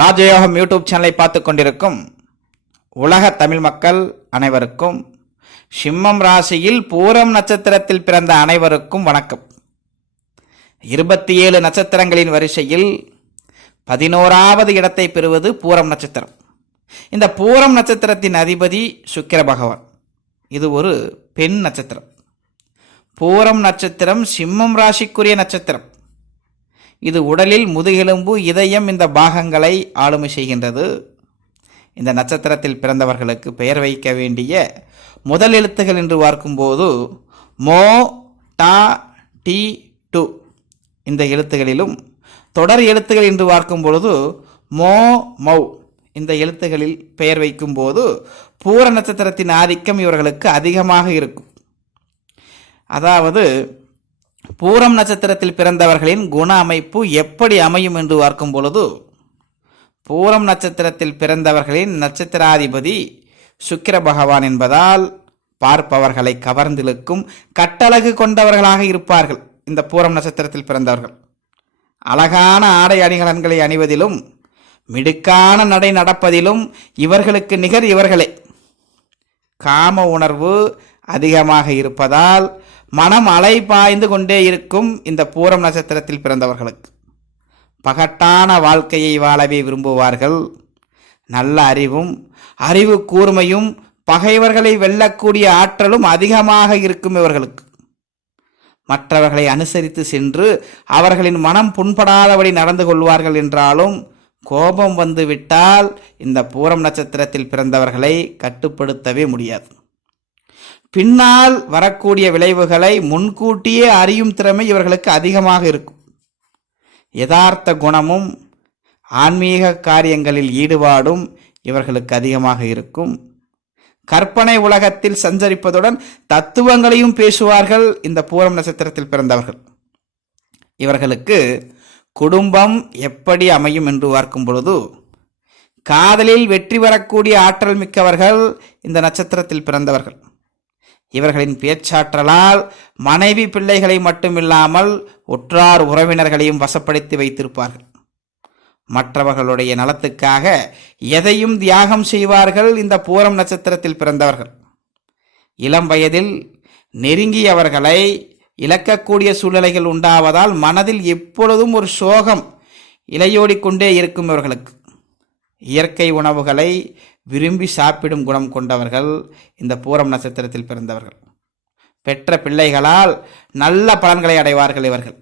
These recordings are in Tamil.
ராஜயோகம் யூடியூப் சேனலை பார்த்து கொண்டிருக்கும் உலக தமிழ் மக்கள் அனைவருக்கும் சிம்மம் ராசியில் பூரம் நட்சத்திரத்தில் பிறந்த அனைவருக்கும் வணக்கம். இருபத்தி ஏழு நட்சத்திரங்களின் வரிசையில் பதினோராவது இடத்தை பெறுவது பூரம் நட்சத்திரம். இந்த பூரம் நட்சத்திரத்தின் அதிபதி சுக்கிர பகவான். இது ஒரு பெண் நட்சத்திரம். பூரம் நட்சத்திரம் சிம்மம் ராசிக்குரிய நட்சத்திரம். இது உடலில் முதுகெலும்பு இதயம் இந்த பாகங்களை ஆளுமை செய்கின்றது. இந்த நட்சத்திரத்தில் பிறந்தவர்களுக்கு பெயர் வைக்க வேண்டிய முதல் எழுத்துகள் என்று பார்க்கும்போது மோ டா டி டு. இந்த எழுத்துகளிலும் தொடர் எழுத்துகள் என்று பார்க்கும் பொழுது மோ மௌ. இந்த எழுத்துகளில் பெயர் வைக்கும்போது பூர நட்சத்திரத்தின் ஆதிக்கம் இவர்களுக்கு அதிகமாக இருக்கும். அதாவது பூரம் நட்சத்திரத்தில் பிறந்தவர்களின் குண அமைப்பு எப்படி அமையும் என்று பார்க்கும் பொழுது பூரம் நட்சத்திரத்தில் பிறந்தவர்களின் நட்சத்திராதிபதி சுக்கிர பகவான் என்பதால் பார்ப்பவர்களை கவர்ந்திழுக்கும் கட்டழகு கொண்டவர்களாக இருப்பார்கள் இந்த பூரம் நட்சத்திரத்தில் பிறந்தவர்கள். அழகான ஆடை அணிகலன்களை அணிவதிலும் மிடுக்கான நடை நடப்பதிலும் இவர்களுக்கு நிகர் இவர்களே. காம உணர்வு அதிகமாக இருப்பதால் மனம் அலை பாய்ந்து கொண்டே இருக்கும் இந்த பூரம் நட்சத்திரத்தில் பிறந்தவர்களுக்கு. பகட்டான வாழ்க்கையை வாழவே விரும்புவார்கள். நல்ல அறிவும் அறிவு கூர்மையும் பகைவர்களை வெல்லக்கூடிய ஆற்றலும் அதிகமாக இருக்கும் இவர்களுக்கு. மற்றவர்களை அனுசரித்து சென்று அவர்களின் மனம் புண்படாதபடி நடந்து கொள்வார்கள் என்றாலும் கோபம் வந்துவிட்டால் இந்த பூரம் நட்சத்திரத்தில் பிறந்தவர்களை கட்டுப்படுத்தவே முடியாது. பின்னால் வரக்கூடிய விளைவுகளை முன்கூட்டியே அறியும் திறமை இவர்களுக்கு அதிகமாக இருக்கும். யதார்த்த குணமும் ஆன்மீக காரியங்களில் ஈடுபாடும் இவர்களுக்கு அதிகமாக இருக்கும். கற்பனை உலகத்தில் சஞ்சரிப்பதுடன் தத்துவங்களையும் பேசுவார்கள் இந்த பூரம் நட்சத்திரத்தில் பிறந்தவர்கள். இவர்களுக்கு குடும்பம் எப்படி அமையும் என்று பார்க்கும் பொழுது காதலில் வெற்றி பெறக்கூடிய ஆற்றல் மிக்கவர்கள் இந்த நட்சத்திரத்தில் பிறந்தவர்கள். இவர்களின் பேச்சாற்றலால் மனைவி பிள்ளைகளை மட்டுமில்லாமல் உற்றார் உறவினர்களையும் வசப்படுத்தி வைத்திருப்பார்கள். மற்றவர்களுடைய நலத்துக்காக எதையும் தியாகம் செய்வார்கள் இந்த பூரம் நட்சத்திரத்தில் பிறந்தவர்கள். இளம் வயதில் நெருங்கியவர்களை இழக்கக்கூடிய சூழ்நிலைகள் உண்டாவதால் மனதில் எப்பொழுதும் ஒரு சோகம் இலையோடிக்கொண்டே இருக்கும் இவர்களுக்கு. இயற்கை உணவுகளை விரும்பி சாப்பிடும் குணம் கொண்டவர்கள் இந்த பூரம் நட்சத்திரத்தில் பிறந்தவர்கள். பெற்ற பிள்ளைகளால் நல்ல பலன்களை அடைவார்கள் இவர்கள்.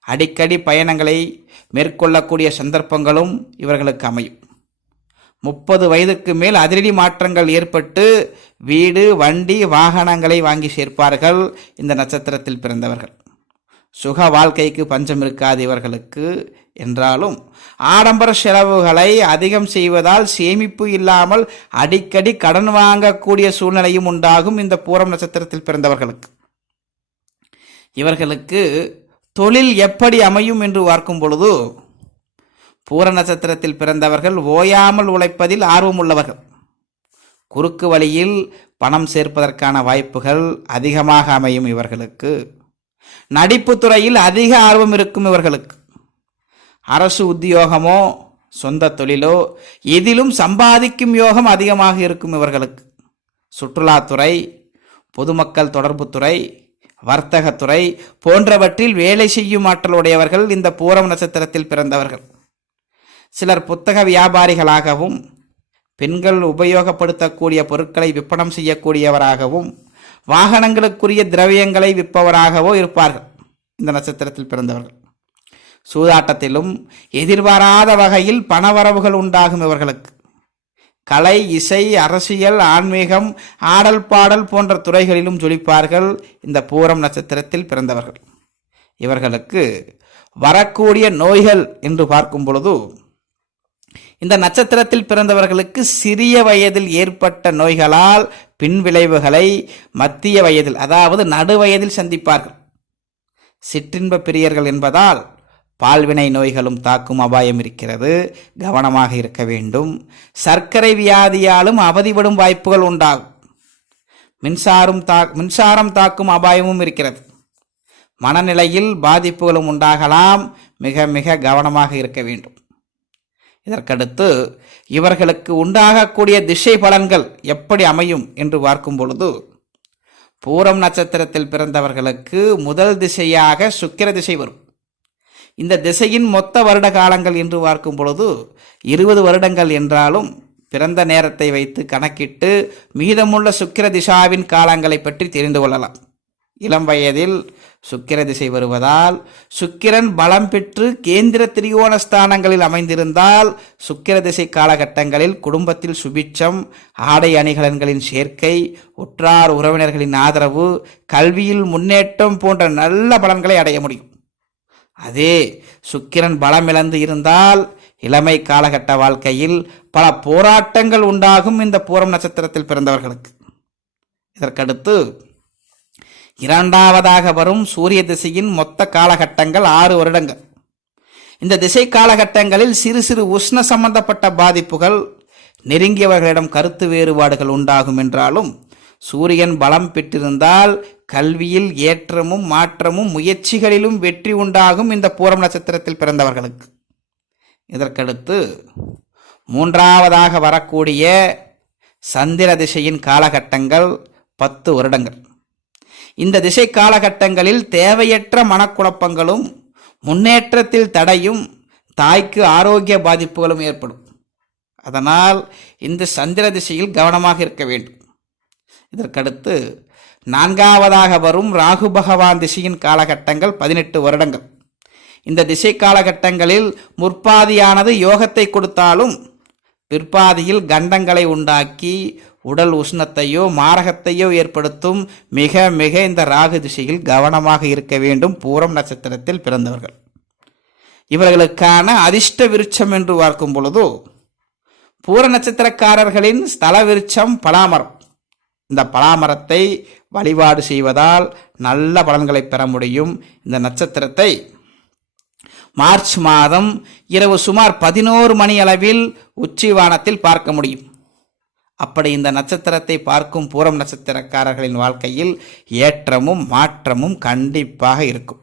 அடிக்கடி பயணங்களை மேற்கொள்ளக்கூடிய சந்தர்ப்பங்களும் இவர்களுக்கு அமையும். முப்பது வயதுக்கு மேல் அதிரடி மாற்றங்கள் ஏற்பட்டு வீடு வண்டி வாகனங்களை வாங்கி சேர்ப்பார்கள் இந்த நட்சத்திரத்தில் பிறந்தவர்கள். சுக வாழ்க்கைக்கு பஞ்சம் இருக்காது இவர்களுக்கு என்றாலும் ஆடம்பர செலவுகளை அதிகம் செய்வதால் சேமிப்பு இல்லாமல் அடிக்கடி கடன் வாங்கக்கூடிய சூழ்நிலையும் உண்டாகும் இந்த பூரம் நட்சத்திரத்தில் பிறந்தவர்களுக்கு. இவர்களுக்கு தொழில் எப்படி அமையும் என்று பார்க்கும் பொழுது பூர நட்சத்திரத்தில் பிறந்தவர்கள் ஓயாமல் உழைப்பதில் ஆர்வம் உள்ளவர்கள் குறுக்கு வழியில் பணம் சேர்ப்பதற்கான வாய்ப்புகள் அதிகமாக அமையும் இவர்களுக்கு. நடிப்பு துறையில் அதிக ஆர்வம் இருக்கும் இவர்களுக்கு. அரசு உத்தியோகமோ சொந்த தொழிலோ எதிலும் சம்பாதிக்கும் யோகம் அதிகமாக இருக்கும் இவர்களுக்கு. சுற்றுலாத்துறை பொதுமக்கள் தொடர்புத்துறை வர்த்தகத்துறை போன்றவற்றில் வேலை செய்யும் ஆற்றலுடையவர்கள் இந்த பூரம் நட்சத்திரத்தில் பிறந்தவர்கள். சிலர் புத்தக வியாபாரிகளாகவும் பெண்கள் உபயோகப்படுத்தக்கூடிய பொருட்களை விற்பனம் செய்யக்கூடியவராகவும் வாகனங்களுக்குரிய திரவியங்களை விற்பவராகவோ இருப்பார்கள். இந்த நட்சத்திரத்தில் பிறந்தவர்கள். சூதாட்டத்திலும் எதிர்பாராத வகையில் பணவரவுகள் உண்டாகும் இவர்களுக்கு. கலை இசை அரசியல் ஆன்மீகம் ஆடல் பாடல் போன்ற துறைகளிலும் ஜொலிப்பார்கள் இந்த பூரம் நட்சத்திரத்தில் பிறந்தவர்கள். இவர்களுக்கு வரக்கூடிய நோய்கள் என்று பார்க்கும் பொழுது இந்த நட்சத்திரத்தில் பிறந்தவர்களுக்கு சிறிய வயதில் ஏற்பட்ட நோய்களால் பின்விளைவுகளை மத்திய வயதில் அதாவது நடுவயதில் சந்திப்பார்கள். சிற்றின்ப பிரியர்கள் என்பதால் பால்வினை நோய்களும் தாக்கும் அபாயம் இருக்கிறது கவனமாக இருக்க வேண்டும். சர்க்கரை வியாதியாலும் அவதிப்படும் வாய்ப்புகள் உண்டாகும். மின்சாரம் தா மின்சாரம் தாக்கும் அபாயமும் இருக்கிறது. மனநிலையில் பாதிப்புகளும் உண்டாகலாம். மிக மிக கவனமாக இருக்க வேண்டும். இதற்கடுத்து இவர்களுக்கு உண்டாகக்கூடிய திசை பலன்கள் எப்படி அமையும் என்று பார்க்கும் பொழுது பூரம் நட்சத்திரத்தில் பிறந்தவர்களுக்கு முதல் திசையாக சுக்கிர திசை வரும். இந்த திசையின் மொத்த வருட காலங்கள் என்று பார்க்கும் பொழுது இருபது வருடங்கள் என்றாலும் பிறந்த நேரத்தை வைத்து கணக்கிட்டு மீதமுள்ள சுக்கிர திசாவின் காலங்களை பற்றி தெரிந்து கொள்ளலாம். இளம் வயதில் சுக்கிர திசை வருவதால் சுக்கிரன் பலம் பெற்று கேந்திர திரிகோண ஸ்தானங்களில் அமைந்திருந்தால் சுக்கிர திசை காலகட்டங்களில் குடும்பத்தில் சுபிட்சம் ஆடை அணிகலன்களின் சேர்க்கை உற்றார் உறவினர்களின் ஆதரவு கல்வியில் முன்னேற்றம் போன்ற நல்ல பலன்களை அடைய முடியும். அதே சுக்கிரன் பலம் இழந்து இருந்தால் இளமை காலகட்ட வாழ்க்கையில் பல போராட்டங்கள் உண்டாகும் இந்த பூரம் நட்சத்திரத்தில் பிறந்தவர்களுக்கு. இதற்கடுத்து இரண்டாவதாக வரும் சூரிய திசையின் மொத்த காலகட்டங்கள் ஆறு வருடங்கள். இந்த திசை காலகட்டங்களில் சிறு சிறு உஷ்ண சம்பந்தப்பட்ட பாதிப்புகள் நெருங்கியவர்களிடம் கருத்து வேறுபாடுகள் உண்டாகும் என்றாலும் சூரியன் பலம் பெற்றிருந்தால் கல்வியில் ஏற்றமும் மாற்றமும் முயற்சிகளிலும் வெற்றி உண்டாகும் இந்த பூரம் நட்சத்திரத்தில் பிறந்தவர்களுக்கு. இதற்கடுத்து மூன்றாவதாக வரக்கூடிய சந்திர திசையின் காலகட்டங்கள் பத்து வருடங்கள். இந்த திசை காலகட்டங்களில் தேவையற்ற மனக்குழப்பங்களும் முன்னேற்றத்தில் தடையும் தாய்க்கு ஆரோக்கிய பாதிப்புகளும் ஏற்படும். அதனால் இந்த சந்திர திசையில் கவனமாக இருக்க வேண்டும். இதற்கடுத்து நான்காவதாக வரும் ராகு பகவான் திசையின் காலகட்டங்கள் பதினெட்டு வருடங்கள். இந்த திசை காலகட்டங்களில் முற்பாதியானது யோகத்தை கொடுத்தாலும் பிற்பாதியில் கண்டங்களை உண்டாக்கி உடல் உஷ்ணத்தையோ மாரகத்தையோ ஏற்படுத்தும் மிக மிக இந்த ராகு திசையில் கவனமாக இருக்க வேண்டும். பூரம் நட்சத்திரத்தில் பிறந்தவர்கள். இவர்களுக்கான அதிர்ஷ்ட விருட்சம் என்று பார்க்கும் பொழுது பூர நட்சத்திரக்காரர்களின் ஸ்தல விருட்சம் பலாமரம். இந்த பலாமரத்தை வழிபாடு செய்வதால் நல்ல பலன்களை பெற முடியும். இந்த நட்சத்திரத்தை மார்ச் மாதம் இரவு சுமார் பதினோரு மணி அளவில் உச்சிவானத்தில் பார்க்க முடியும். அப்படி இந்த நட்சத்திரத்தை பார்க்கும் பூரம் நட்சத்திரக்காரர்களின் வாழ்க்கையில் ஏற்றமும் மாற்றமும் கண்டிப்பாக இருக்கும்.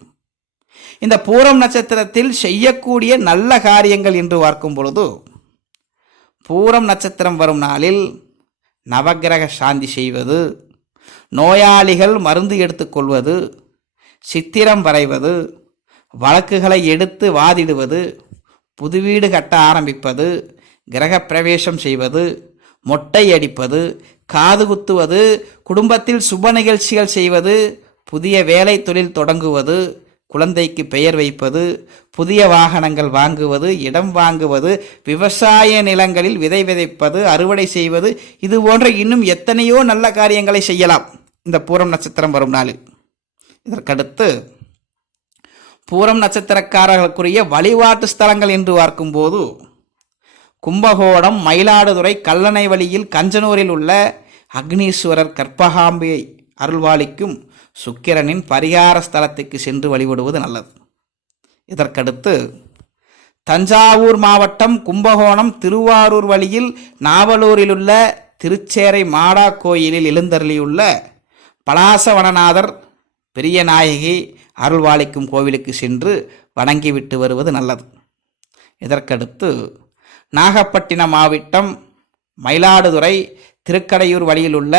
இந்த பூரம் நட்சத்திரத்தில் செய்யக்கூடிய நல்ல காரியங்கள் என்று பார்க்கும் பொழுது பூரம் நட்சத்திரம் வரும் நாளில் நவக்கிரக சாந்தி செய்வது நோயாளிகள் மருந்து எடுத்துக்கொள்வது சித்திரம் வரைவது வழக்குகளை எடுத்து வாதிடுவது புது வீடு கட்ட ஆரம்பிப்பது கிரகப்பிரவேசம் செய்வது மொட்டை அடிப்பது காது குத்துவது குடும்பத்தில் சுப நிகழ்ச்சிகள் செய்வது புதிய வேலை தொழில் தொடங்குவது குழந்தைக்கு பெயர் வைப்பது புதிய வாகனங்கள் வாங்குவது இடம் வாங்குவது விவசாய நிலங்களில் விதை விதைப்பது அறுவடை செய்வது இது போன்ற இன்னும் எத்தனையோ நல்ல காரியங்களை செய்யலாம். இந்த பூரம் நட்சத்திரம் வரும் நாளில். இதற்கடுத்து பூரம் நட்சத்திரக்காரர்களுக்குரிய வழிபாட்டு ஸ்தலங்கள் என்று பார்க்கும்போது கும்பகோணம் மயிலாடுதுறை கல்லணை வழியில் கஞ்சனூரில் உள்ள அக்னீஸ்வரர் கற்பகாம்பியை அருள்வாளிக்கும் சுக்கிரனின் பரிகார ஸ்தலத்துக்கு சென்று வழிபடுவது நல்லது. இதற்கடுத்து தஞ்சாவூர் மாவட்டம் கும்பகோணம் திருவாரூர் வழியில் நாவலூரிலுள்ள திருச்சேரை மாடா கோயிலில் எழுந்தருளியுள்ள பலாசவனநாதர் பெரிய நாயகி அருள்வாளிக்கும் கோவிலுக்கு சென்று வணங்கிவிட்டு வருவது நல்லது. இதற்கடுத்து நாகப்பட்டினம் மாவட்டம் மயிலாடுதுறை திருக்கடையூர் வழியில் உள்ள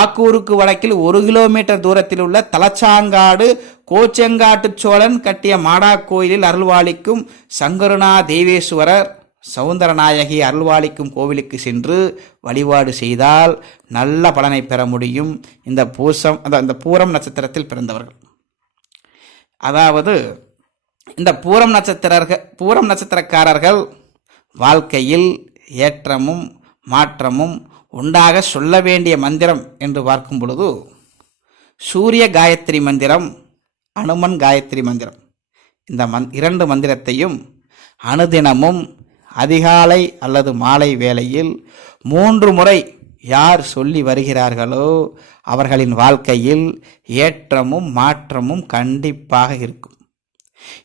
ஆக்கூருக்கு வடக்கில் ஒரு கிலோமீட்டர் தூரத்தில் உள்ள தலச்சாங்காடு கோச்செங்காட்டு சோழன் கட்டிய மாடா கோயிலில் அருள்வாளிக்கும் சங்கருணா தேவேஸ்வரர் சவுந்தரநாயகி அருள்வாளிக்கும் கோவிலுக்கு சென்று வழிபாடு செய்தால் நல்ல பலனை பெற முடியும். இந்த பூசம் அந்த இந்த பூரம் நட்சத்திரத்தில் பிறந்தவர்கள். அதாவது இந்த பூரம் நட்சத்திரர்கள் பூரம் நட்சத்திரக்காரர்கள் வாழ்க்கையில் ஏற்றமும் மாற்றமும் உண்டாக சொல்ல வேண்டிய மந்திரம் என்று பார்க்கும் பொழுது சூரிய காயத்ரி மந்திரம் அனுமன் காயத்ரி மந்திரம். இந்த மந் இரண்டு மந்திரத்தையும் அனுதினமும் அதிகாலை அல்லது மாலை வேளையில் மூன்று முறை யார் சொல்லி வருகிறார்களோ அவர்களின் வாழ்க்கையில் ஏற்றமும் மாற்றமும் கண்டிப்பாக இருக்கும்.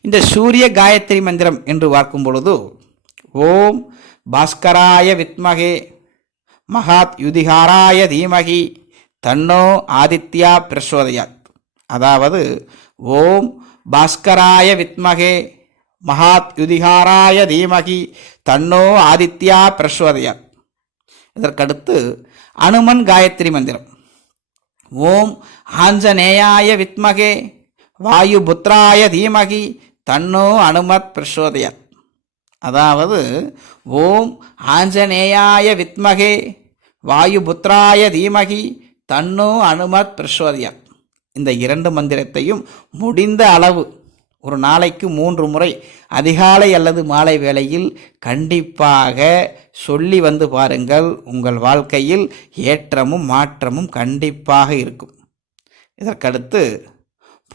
இந்த சூரிய காயத்ரி மந்திரம் என்று பார்க்கும் பொழுது ஓம் பாஸ்கராய வித்மகே மகாத் யுதிகாராய தீமகி தன்னோ ஆதித்யா பிரசோதயாத். அதாவது ஓம் பாஸ்கராய வித்மகே மகாத் யுதிகாராய தீமகி தன்னோ ஆதித்யா பிரசோதயாத். இதற்கடுத்து அனுமன் காயத்ரி மந்திரம். ஓம் ஆஞ்சநேயாய வித்மகே வாயு புத்ராய தீமகி தன்னோ அனுமத் பிரசோதயாத். அதாவது ஓம் ஆஞ்சநேயாய வித்மகே வாயுபுத்திராய தீமகி தன்னோ அனுமத் பிரசோதயாத் இந்த இரண்டு மந்திரத்தையும் முடிந்த அளவு ஒரு நாளைக்கு மூன்று முறை அதிகாலை அல்லது மாலை வேளையில் கண்டிப்பாக சொல்லி வந்து பாருங்கள். உங்கள் வாழ்க்கையில் ஏற்றமும் மாற்றமும் கண்டிப்பாக இருக்கும். இதற்கடுத்து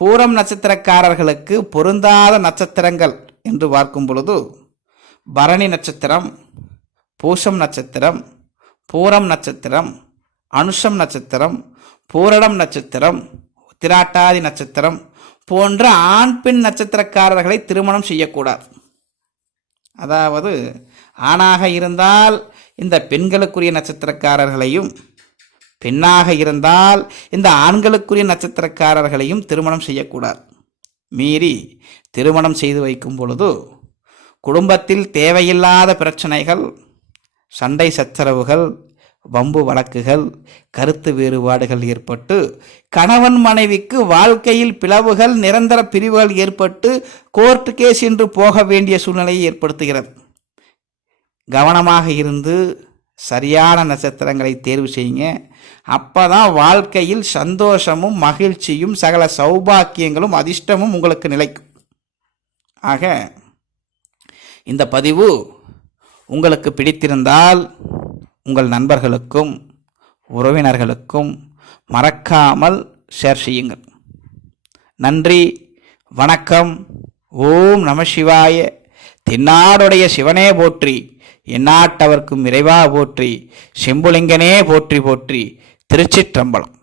பூரம் நட்சத்திரக்காரர்களுக்கு பொருந்தாத நட்சத்திரங்கள் என்று பார்க்கும் பொழுது பரணி நட்சத்திரம் பூசம் நட்சத்திரம் பூரம் நட்சத்திரம் அனுஷம் நட்சத்திரம் பூரடம் நட்சத்திரம் உத்திராட்டாதி நட்சத்திரம் போன்ற ஆண் பெண் நட்சத்திரக்காரர்களை திருமணம் செய்யக்கூடாது. அதாவது ஆணாக இருந்தால் இந்த பெண்களுக்குரிய நட்சத்திரக்காரர்களையும் பெண்ணாக இருந்தால் இந்த ஆண்களுக்குரிய நட்சத்திரக்காரர்களையும் திருமணம் செய்யக்கூடாது. மீறி திருமணம் செய்து வைக்கும் பொழுது குடும்பத்தில் தேவையில்லாத பிரச்சனைகள் சண்டை சச்சரவுகள் வம்பு வழக்குகள் கருத்து வேறுபாடுகள் ஏற்பட்டு கணவன் மனைவிக்கு வாழ்க்கையில் பிளவுகள் நிரந்தர பிரிவுகள் ஏற்பட்டு கோர்ட் கேஸ் என்று போக வேண்டிய சூழ்நிலையை ஏற்படுத்துகிறது. கவனமாக இருந்து சரியான நட்சத்திரங்களை தேர்வு செய்யுங்க. அப்பதான் வாழ்க்கையில் சந்தோஷமும் மகிழ்ச்சியும் சகல சௌபாக்கியங்களும் அதிர்ஷ்டமும் உங்களுக்கு நிலைக்கும். ஆக இந்த பதிவு உங்களுக்கு பிடித்திருந்தால் உங்கள் நண்பர்களுக்கும் உறவினர்களுக்கும் மறக்காமல் ஷேர் செய்யுங்கள். நன்றி வணக்கம். ஓம் நம சிவாய. தென்னாடுடைய சிவனே போற்றி எந்நாட்டவர்க்கும் இறைவா போற்றி செம்புலிங்கனே போற்றி போற்றி திருச்சிற்றம்பலம்.